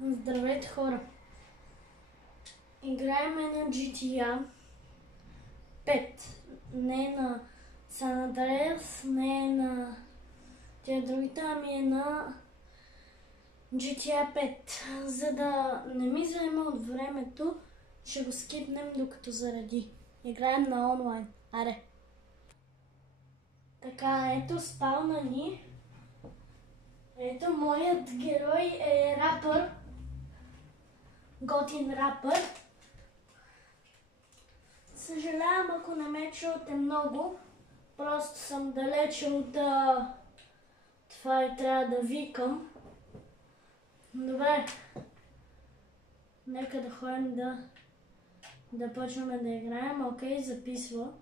Здравейте, хора! Играем на GTA 5. Не на San Andreas, не на тия другите, ами е на GTA 5. За да не ми заема от времето, ще го скипнем докато заради. Играем на онлайн. Аре! Така, ето спална ни. Ето, моят герой е рапър. Готин рапър. Съжалявам, ако не ме чувате много. Просто съм далече от това и трябва да викам. Добре. Нека да ходим да почваме да играем. Окей, записва.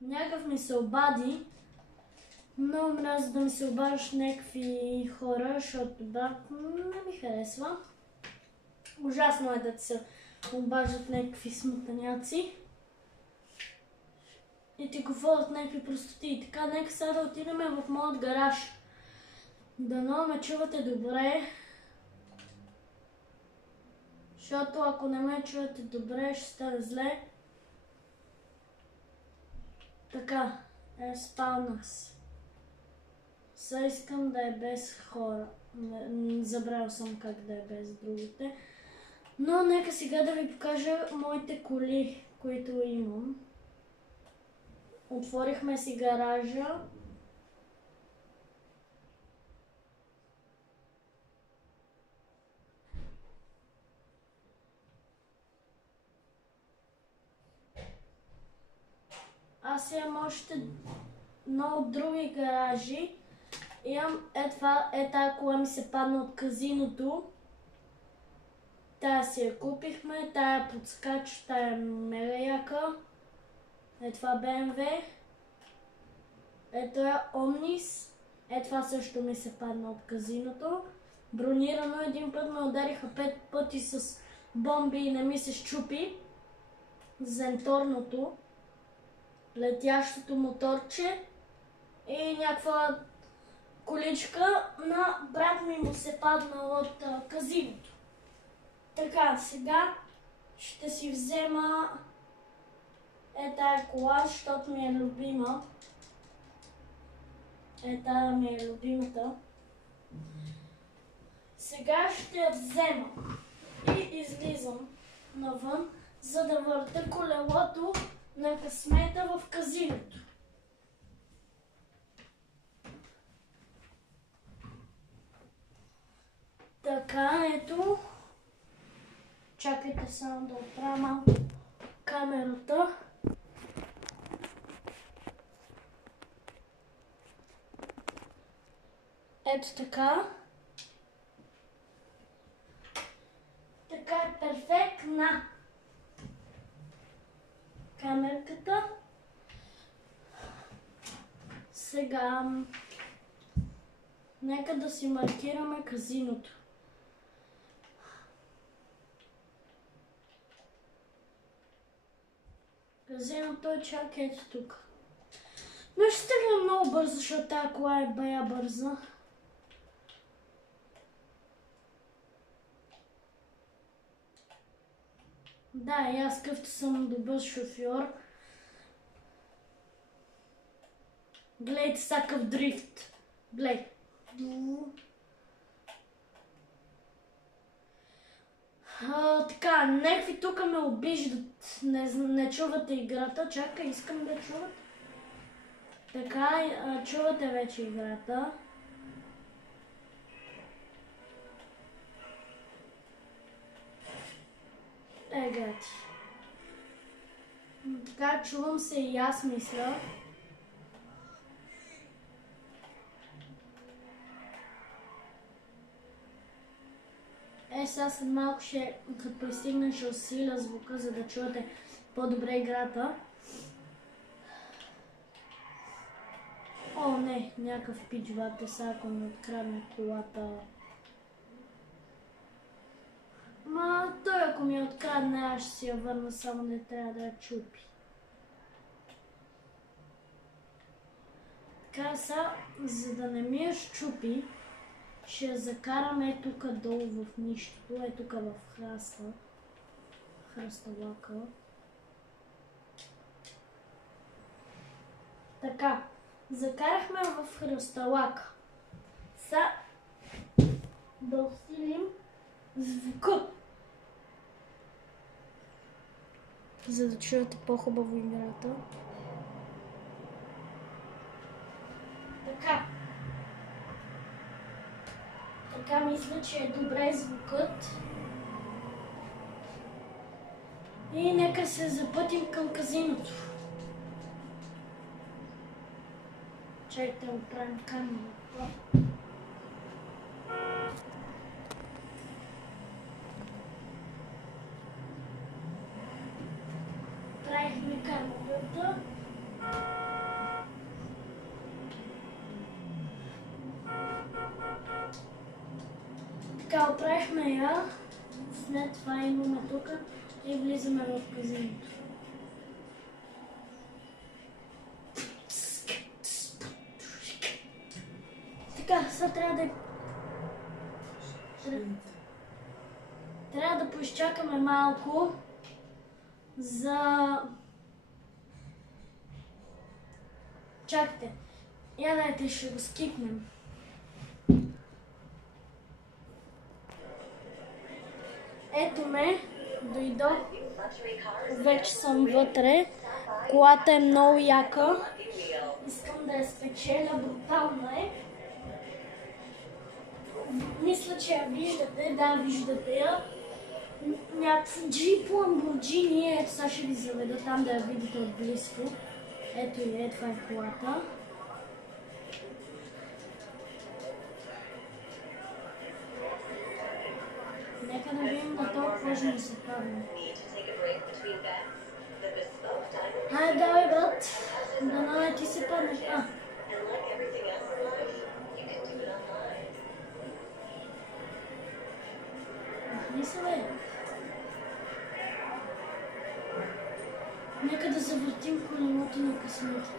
Някакъв ми се обади. Много мразя да ми се обаждаш някакви хора, защото не ми харесва. Ужасно е да ти се обаждат някакви смутаняци и ти говорят някакви простоти. И така, нека сега да отидем в моят гараж. Дано ме чувате добре. Защото ако не ме чувате добре, ще стане зле. Така, спалнах се. Сега искам да е без хора. Забравил съм как да е без другите. Но нека сега да ви покажа моите коли, които имам. Отворихме си гаража. Аз имам още много други гаражи. Имам тази кола ми се падна от казиното. Тая си я купихме, тая подскач, тая е мега яка. Това BMW. Ето е Omnis. Това също ми се падна от казиното. Бронирано, един път ме удариха 5 пъти с бомби и не ми се счупи. Зенторното. Летящото моторче. И някаква количка на брат ми му се падна от казиното. Така, сега ще си взема тая кола, защото ми е любима. Тая ми е любимата. Сега ще я взема и излизам навън, за да върта колелото на късмета в казиното. Така, ето. Чакайте само да оправя малко камерата. Ето така. Така е перфектна камерката. Сега нека да си маркираме казиното. Казиното е чак ето тук. Но ще стигна много бързо, защото тази кола е бая бърза. Да, и аз къвто съм добър шофьор. Глейте сакъв дрифт. Глей. Така, някакви тук ме обиждат. Не чувате играта. Чакай, искам да чувате. Така, чувате вече играта. Гати. Така, чувам се и аз мисля. Сега след малко като пристигна, ще усиля звука, за да чувате по-добре играта. О, не, някакъв пич вате, сега ако ми открадне колата. Той ако ми открадне, аз ще си я върна, само не трябва да я чупи. Така са, за да не ми я щупи, ще я закараме тук долу в нищото, тук в хръсталака. Така, закарахме в хръсталака. Сега да усилим звука, за да чуете по-хубаво играта. Така мисля, че е добре звукът. И нека се запътим към казиното. Чайте да оправим камерата. Правихме камерата. Така, оправихме я. След това имаме тук и влизаме в казиното. Така, сега трябва да поизчакаме малко за... Чакайте, дайте, ще го скипнем. Ето ме, дойдох, вече съм вътре, колата е много яка, искам да я спечеля, брутална е. Мисля, че я виждате, да, виждате я. Някакво Jeep Lamborghini, ето сега ще ви заведа там да я видите отблизко. Ето и това е колата. Нека да видим на толкова ще се падне. Хайде, давай, брат. Да ти се паднеш. Махни се, бе. Нека да завъртим колелото на късмета.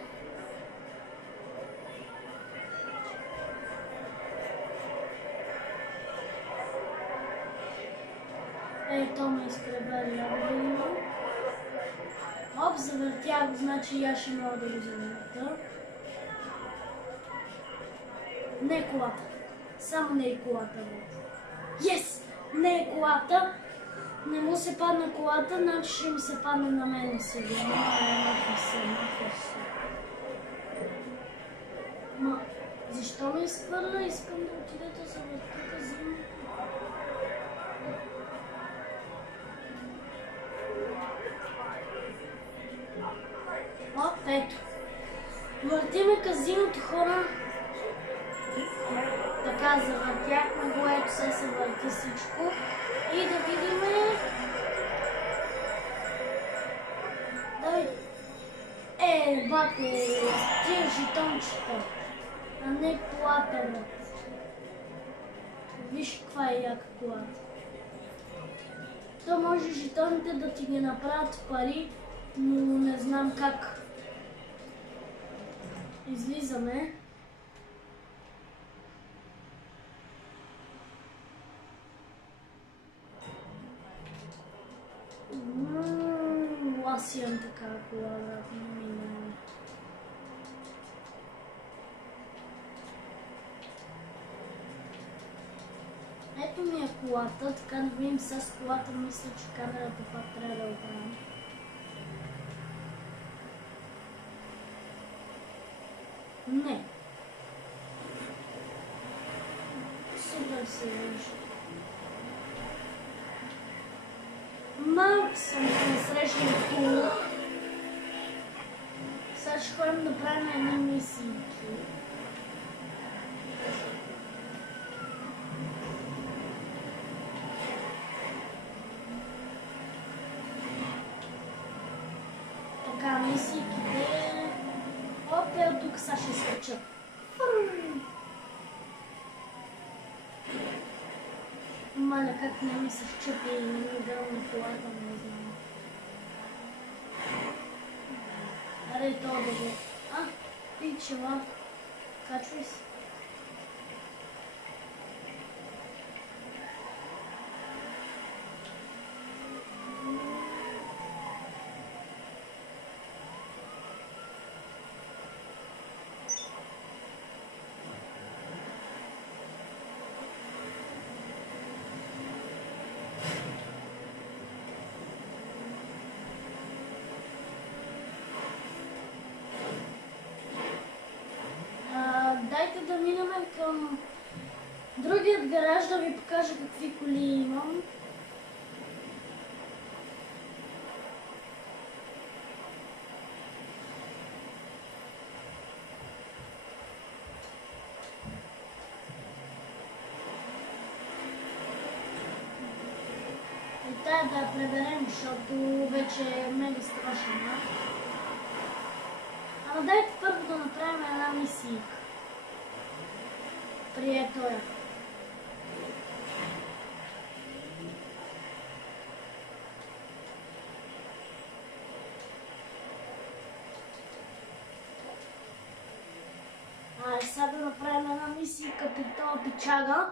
То ме изпребари, да видим. Оп, завъртях, значи и аз ще мога да го завърта. Не е колата. Само не е колата, бе. Yes! Не е колата. Не му се падна колата, значи ще ми се падне на мен сега. Маха се. Ма, защо ме изхвърля? Искам да отида да завърта казино. Оп, ето. Въртиме казиното, хора. Така, завъртяхме го, ето сега се върти всичко. И да видиме... Давай. Бате, тия жетончета. А не колата, бе. Виж каква е яка колата. То може жетоните да ти ги направят пари, но не знам как. Излизаме. Аз имам такава кола, брат, не минава. Ето ми е колата, така да видим с колата, мисля, че камерата пак трябва да оправим. Не. Супер се вижда. Малко съм насрещал кола. Сега ще ходим да правим едни мисийки. Така, мисийките... Опе, тук сега ще скача. Маля, как не ми се вчупи и не ми гръмна колата, не знам. Аре, това да го... Пичела. Качвай се. Дайте да минем към другият гараж да ви покажа какви коли имам. И тая да я преберем, защото вече е мега страшна. Ама дайте първо да направим една мисия. Прието е. Сега да направим една мисия като това пичага.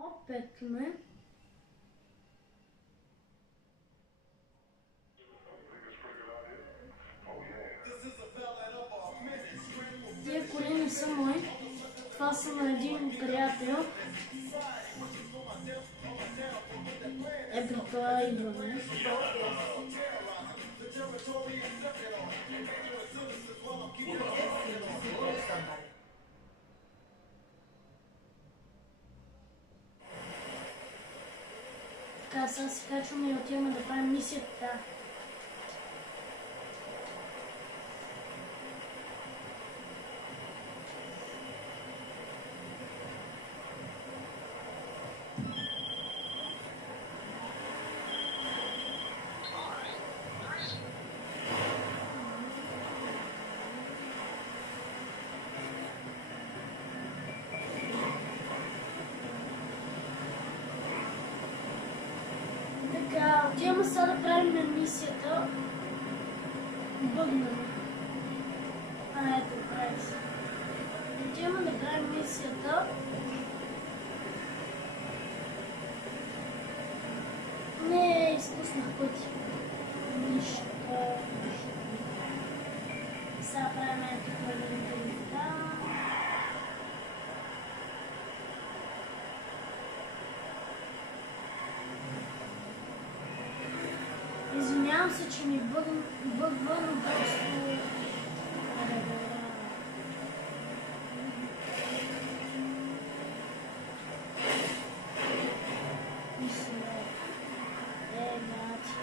Опет ме. Тия коли не са мои. Това са на един приятел. При това идваме. Така, сега се качваме и отиваме да правим мисията. Отиваме сега да правим мисията. Бъгнаме. Ето, прави се. Отиваме да правим мисията. Не, изпуснах пъти. Нищо. Сега правим ето това. Извинявам се, че ми бъгва, но просто...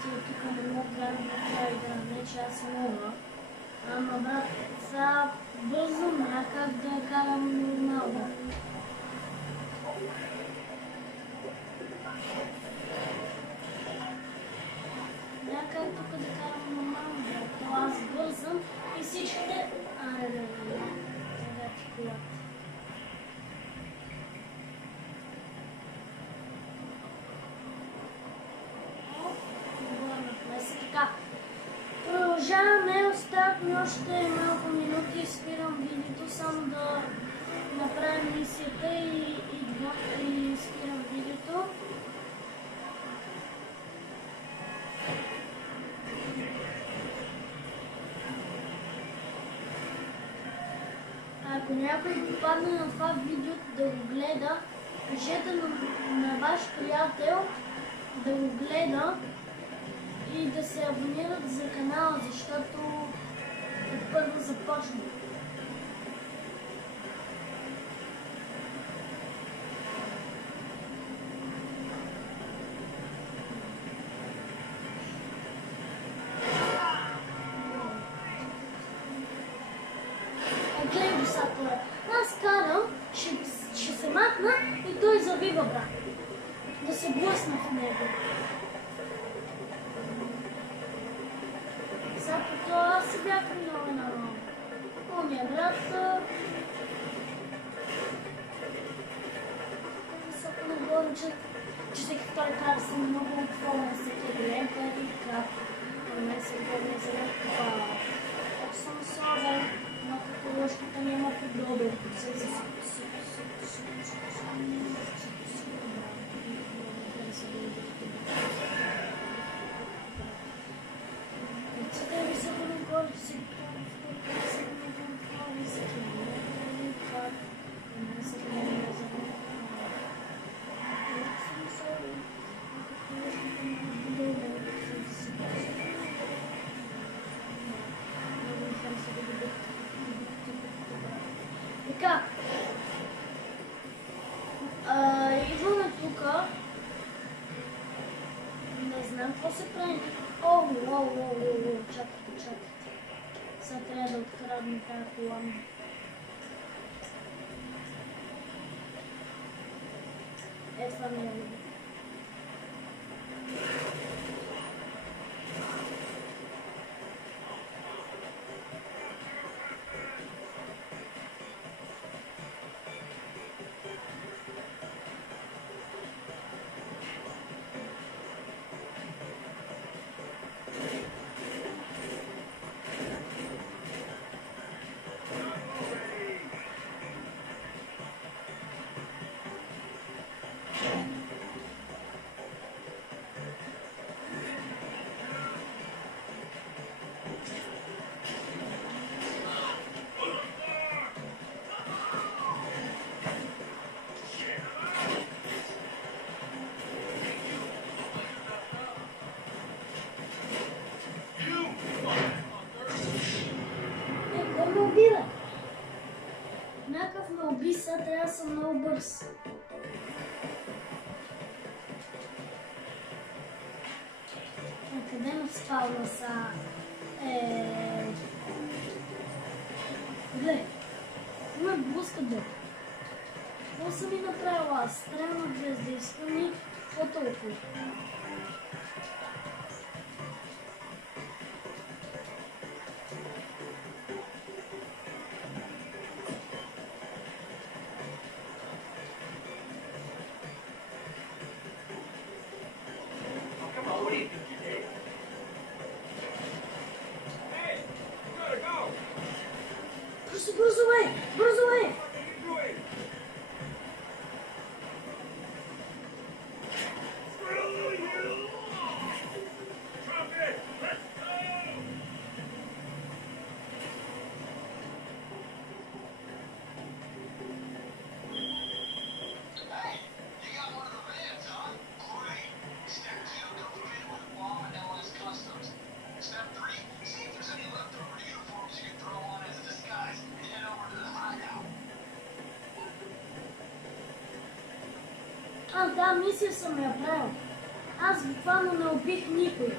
Ти тук не мога да това игра, не че аз мога. Ама брат, сега бързам, а как да я карам нормално? Как тук да карам нормално, брат? Аз бързам и всичките... Тега ти колата. Върнахме се така. Продължаваме, остават ми още малко минути, спирам видеото, само да направим мисията и спирам видеото. Ако някой попадне на това видео да го гледа, кажете на ваш приятел да го гледа и да се абонират за канала, защото първо започна. Гледай го сега това. Аз карам, ще се махна и той завива, брат. Да се блъсна в него. Сега по това аз си бях много нормално. Оня брат... Високо не говорим, че всеки втори кара съм много отворен, всеки гледам, и как. Не се гледам за това. Ако съм слабен, но като лъжката няма подобен. Така, идваме тука. Не знам какво се прави. Чакайте. Сега трябва да открадна тази кола. Това не е любо. Някакъв ме уби, сега трябва да съм много бърз. Къде ме спална са? Гле, ме блъска бе. Какво съм ми направила аз? Трябва без да искам и какво толкова? Бързо е! Да, мисия съм я правил. Аз буквално не убих никой.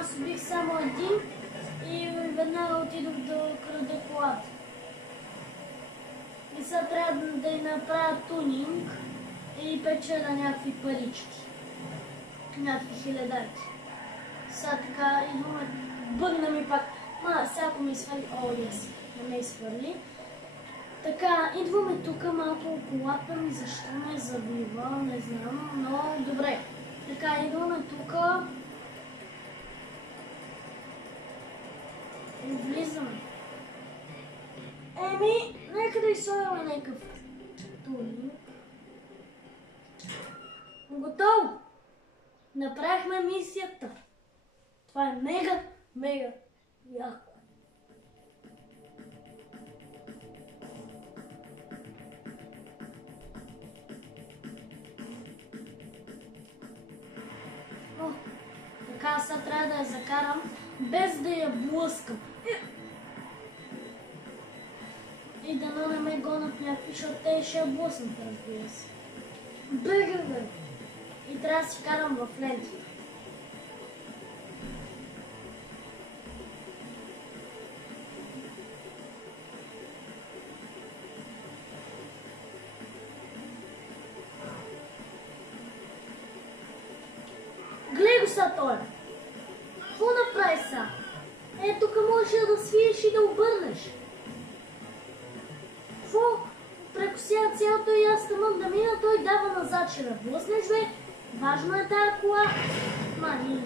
Аз убих само един и веднага отидох да крада колата. И сега трябва да й направя тунинг и печеля някакви парички. Някакви хилядарки. Сега така идваме, бъдна ми пак. Всяко ми свали. Не ме изхвърли. Така, идваме тук малко колата ми, защо ме завива, не знам, но добре. Така, идваме тук и влизаме. Нека да изслагаме някакъв тунинг. Готово! Направихме мисията. Това е мега яко. Така аз сега трябва да я закарам, без да я блъскам. И дано не ме гонят някакви, защото те ще я блъснат, разбира се. Бе! И трябва да си карам в лентите. Гледай го сега той. Какво направи сега? Тук можеш да свиеш и да обърнеш. Какво? Прекосява цялото и аз тъмък да мина, той дава назад, ще да блъснеш, бе. Важно е тая кола. Мани.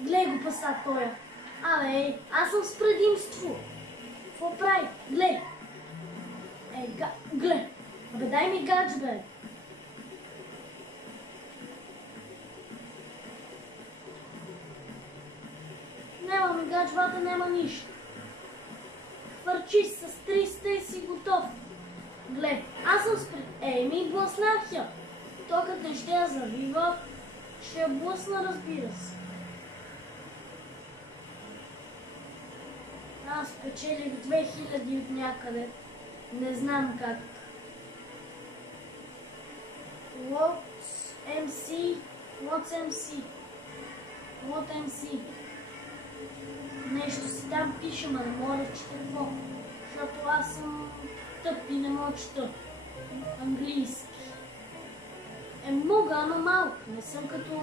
Гледай го паса тоя. Абе, аз съм с предимство. Какво прави? Гледай. Гледай. Абе, дай ми гадж, бе. Няма ми гаджбата, няма нищо. Хвърчи с 300 и си готов. Глед, аз съм спред... ми блъснах я. То като ще я завива, ще я блъсна, разбира се. Аз печелих 2000 от някъде. Не знам как. What's MC? Нещо си там пише, ма не мога да чета какво. Защото аз съм тъп и не мога да чета английски. Мога, ама малко. Не съм като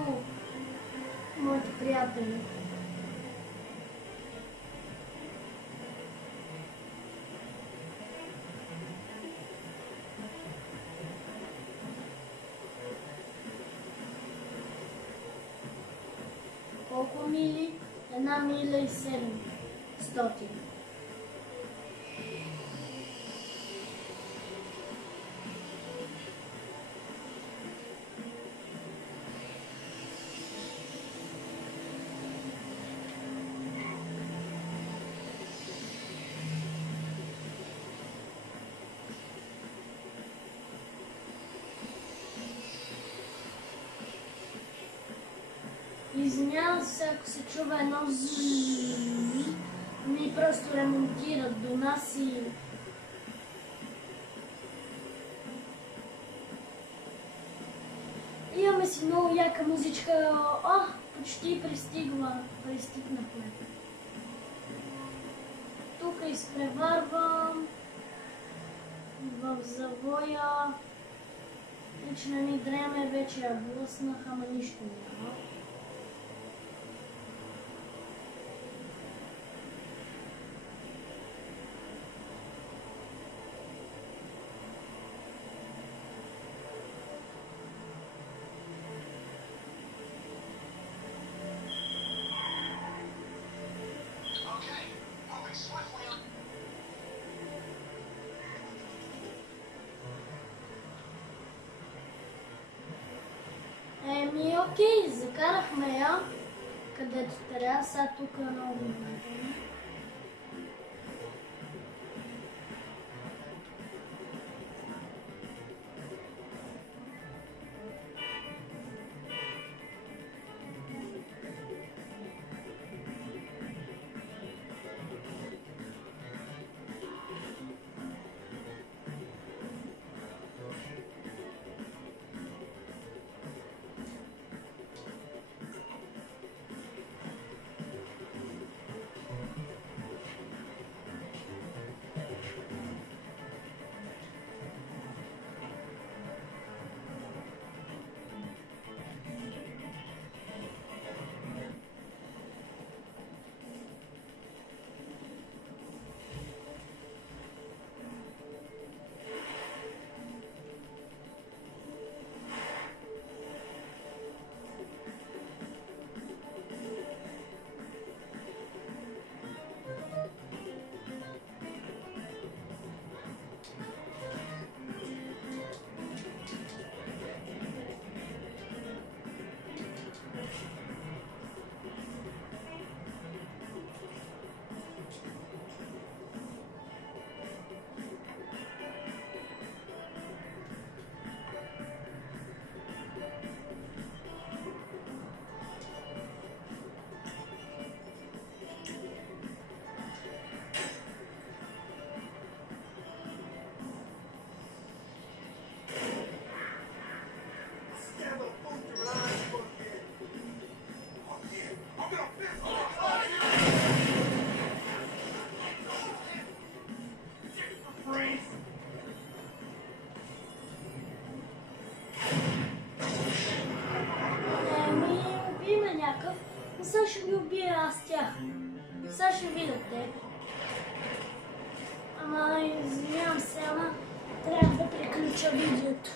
моите приятели. Колко мили? 1 миля и 700. Извинявам се, ако се чува едно зzzz, ми просто ремонтират до нас и... Имаме си много яка музичка. Почти пристигнахме. Тук изпреварвам в завоя. Вече не ми дреме, вече я блъснах, ама нищо няма. Окей, закарахме я, където трябва, сега тук много внимателно. Сега ще ги убия аз тях. Сега ще видят те. Ама, извинявам се, ама трябва да приключа видеото.